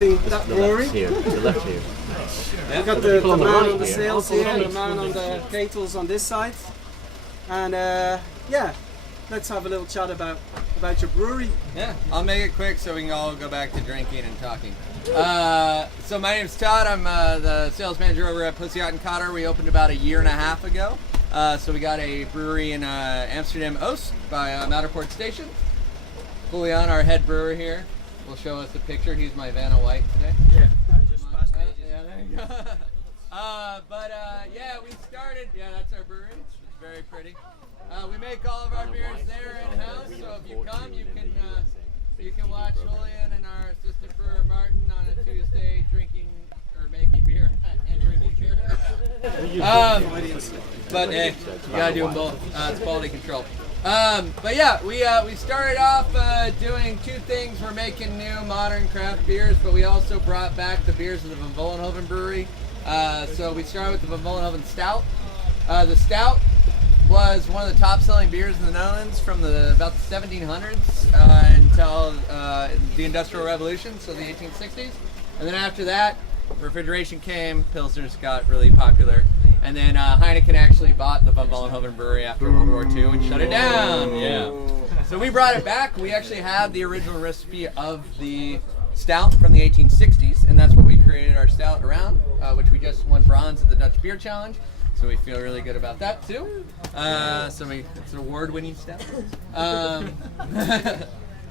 That brewery. Here, to the left here. We've got the man on the sails here, and the man on the kettles on this side. And yeah, let's have a little chat about your brewery. Yeah, I'll make it quick so we can all go back to drinking and talking. So my name's Todd. I'm the sales manager over at Poesiat Kater. We opened about a year and a half ago. So we got a brewery in Amsterdam Oost by Matterport Station. Julian, our head brewer here, will show us a picture. He's my Vanna White today. Yeah, I just passed pages. Yeah, there you go. Yeah, we started. Yeah, that's our brewery. It's very pretty. We make all of our beers there in house. So if you come, you can watch Julian and our assistant brewer Martin on a Tuesday drinking or making beer and drinking beer. But hey, you gotta do them both. It's quality control. But yeah, we started off doing two things. We're making new modern craft beers, but we also brought back the beers of the Vollenhoven brewery. So we started with the Vollenhoven Stout. The Stout was one of the top-selling beers in the Netherlands from about the 1700s until the Industrial Revolution, so the 1860s. And then after that, refrigeration came, Pilsners got really popular. And then Heineken actually bought the Vollenhoven brewery after World War II and shut it down. Yeah. So we brought it back. We actually have the original recipe of the stout from the 1860s, and that's what we created our stout around, which we just won bronze at the Dutch Beer Challenge. So we feel really good about that too. It's an award-winning stout.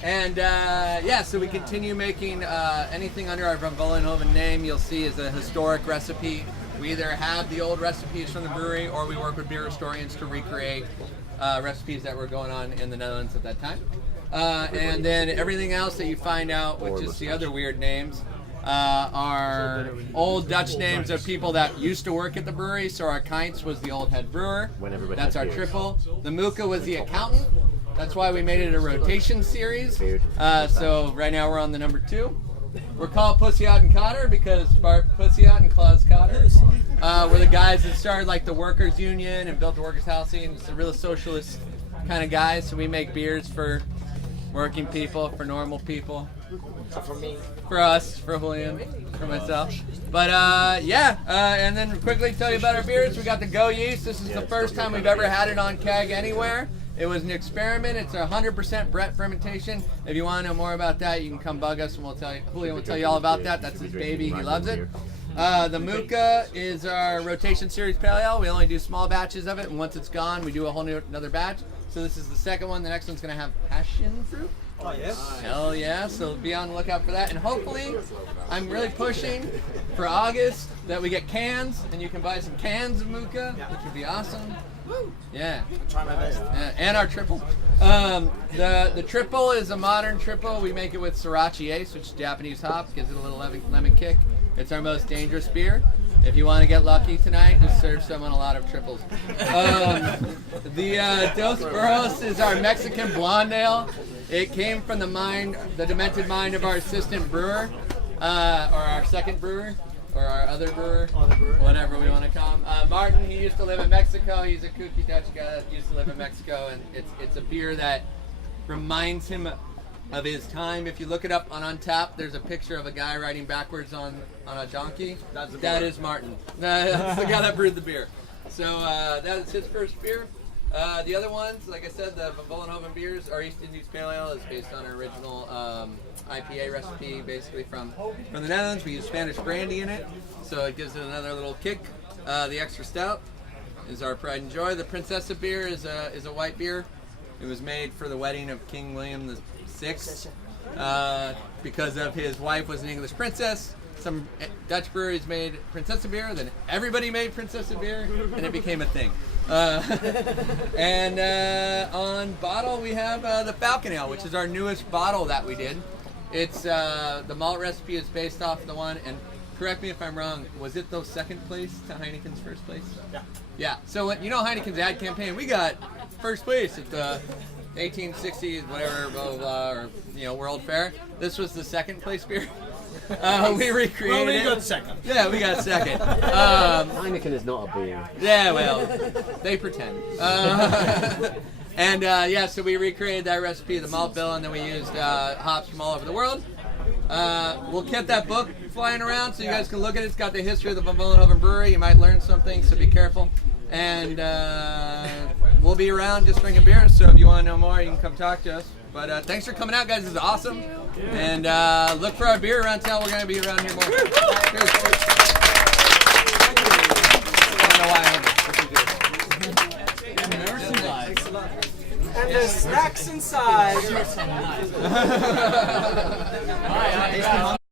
Yeah, so we continue making anything under our Vollenhoven name. You'll see is a historic recipe. We either have the old recipes from the brewery, or we work with beer historians to recreate recipes that were going on in the Netherlands at that time. And then everything else that you find out, which is the other weird names, are old Dutch names of people that used to work at the brewery. So our Kaintz was the old head brewer. That's our Tripel. The Muuke was the accountant. That's why we made it a rotation series. So right now we're on the number 2. We're called Poesiat Kater because Bart Poesiat and Klaus Kater were the guys that started like the workers' union and built the workers' housing. It's a real socialist kind of guys. So we make beers for working people, for normal people. For me. For us, for Julian, for myself. But and then quickly tell you about our beers. We got the Go Yeast. This is the first time we've ever had it on keg anywhere. It was an experiment. It's 100% Brett fermentation. If you want to know more about that, you can come bug us and we'll tell you. Julian will tell you all about that. That's his baby. He loves it. The Muuke is our rotation series pale ale. We only do small batches of it, and once it's gone, we do a whole new another batch. So this is the second one. The next one's going to have passion fruit. Oh yes. Hell yeah, so be on the lookout for that. And hopefully, I'm really pushing for August that we get cans, and you can buy some cans of Muuke, which would be awesome. Yeah. Try my best. And our triple. The triple is a modern triple. We make it with Sriracha Ace, which is Japanese hop, gives it a little lemon kick. It's our most dangerous beer. If you want to get lucky tonight, just serve someone a lot of triples. The Dos Burros is our Mexican blonde ale. It came from the demented mind of our assistant brewer, or our second brewer, or our other brewer, whatever we want to call him. Martin, he used to live in Mexico. He's a kooky Dutch guy that used to live in Mexico, and it's a beer that reminds him of his time. If you look it up on Untapped, there's a picture of a guy riding backwards on a donkey. That is Martin. That's the guy that brewed the beer. So that is his first beer. The other ones, like I said, the Vollenhoven beers, our East Indies Pale Ale is based on our original IPA recipe, basically from the Netherlands. We use Spanish brandy in it, so it gives it another little kick. The Extra Stout is our pride and joy. The Princesse beer is a white beer. It was made for the wedding of King William VI because of his wife was an English princess. Some Dutch breweries made Princesse beer, then everybody made Princesse beer, and it became a thing. On bottle we have the Falcon Ale, which is our newest bottle that we did. It's the malt recipe is based off the one, and correct me if I'm wrong, was it the second place to Heineken's first place? Yeah. Yeah, so you know Heineken's ad campaign, we got first place at the 1860s, whatever, blah, blah, blah, or, World Fair. This was the second place beer. We recreated it. We got second. Yeah, we got second. Heineken is not a beer. Yeah, well, they pretend. So we recreated that recipe, the malt bill, and then we used hops from all over the world. We'll get that book flying around so you guys can look at it. It's got the history of the Vollenhoven Brewery. You might learn something, so be careful. And we'll be around just drinking beer, so if you want to know more, you can come talk to us. But thanks for coming out, guys. This is awesome. And look for our beer around town. We're going to be around here more. Cheers. I don't know why I Thanks a lot. And there's snacks inside.